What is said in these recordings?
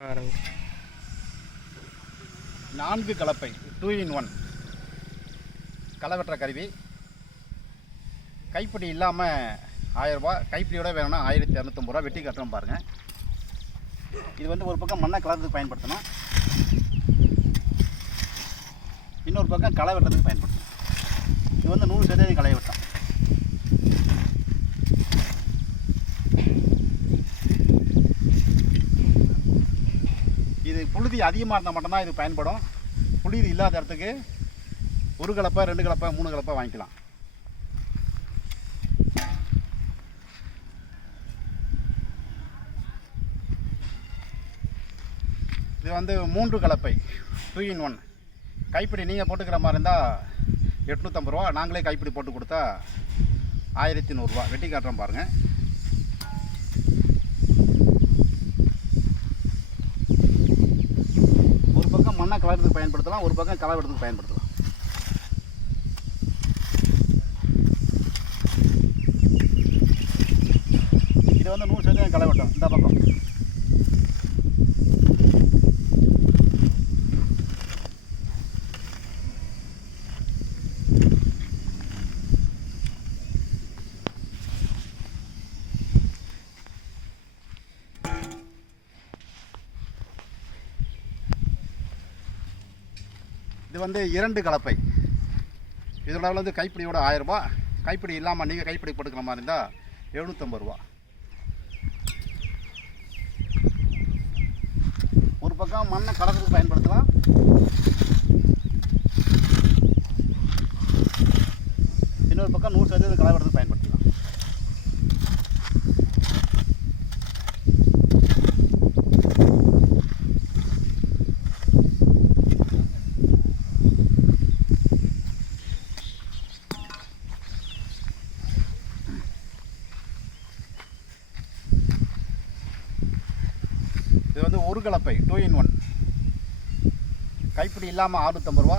4 கலப்பை 2 in 1 களை வெட்டுற கருவி. கைப்பிடி இல்லாமல் 1000 ரூபாய், கைப்பிடியோட வேணும்னா 1250 ரூபா. வெட்டி கட்டுறோம் பாருங்கள். இது வந்து ஒரு பக்கம் மண்ணை கலர்றதுக்கு பயன்படுத்தணும், இன்னொரு பக்கம் களை வெட்டுறதுக்கு பயன்படுத்தணும். இது வந்து 100% களை வெட்டும். இது புழுதி அதிகமாக இருந்தால் மட்டும்தான் இது பயன்படும். புழுதி இல்லாத இடத்துக்கு 1 கலப்பை 2 கலப்பை 3 கலப்பை வாங்கிக்கலாம். இது வந்து 3 கலப்பை 2 in 1. கைப்பிடி நீங்கள் போட்டுக்கிற மாதிரி இருந்தால் 850 ரூபா, நாங்களே கைப்பிடி போட்டு கொடுத்தா 1100 ரூபா. வெட்டி காட்டுறோம் பாருங்கள். ஒரு பக்கம் மண்ணை கலர்றதுக்கு பயன்படுத்தலாம், ஒரு பக்கம் களை வெட்டுறதுக்கு பயன்படுத்தலாம். இது வந்து 100% களை வெட்டும். இந்த பக்கம் இது வந்து 2 கலப்பை. இதோட வந்து கைப்பிடியோட 1000 ரூபா, கைப்பிடி இல்லாமல் நீங்கள் கைப்பிடி போட்டுக்கிற மாதிரி இருந்தால் 750 ரூபா. ஒரு பக்கம் மண்ணை கலக்கிறதுக்கு பயன்படுத்தலாம், இன்னொரு பக்கம் 100% களை வெட்டுறதுக்கு பயன்படுத்தலாம். இது வந்து 1 கலப்பை 2 in 1. கைப்பிடி இல்லாமல் 650 ரூபா,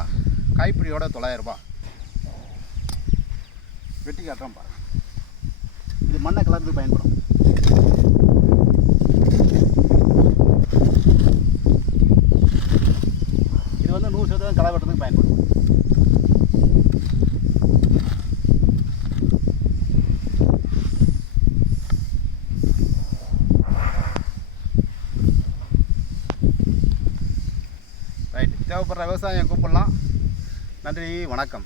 கைப்பிடியோட 900 ரூபா. வெட்டி காட்டுறோம் பாருங்க. இது மண்ணை கலர்றதுக்கு பயன்படும். இது வந்து 100% களை வெட்டுறதுக்கு பயன்படும். ரைட், தேவைப்படுற விவசாயம் கூப்பிடலாம். நன்றி, வணக்கம்.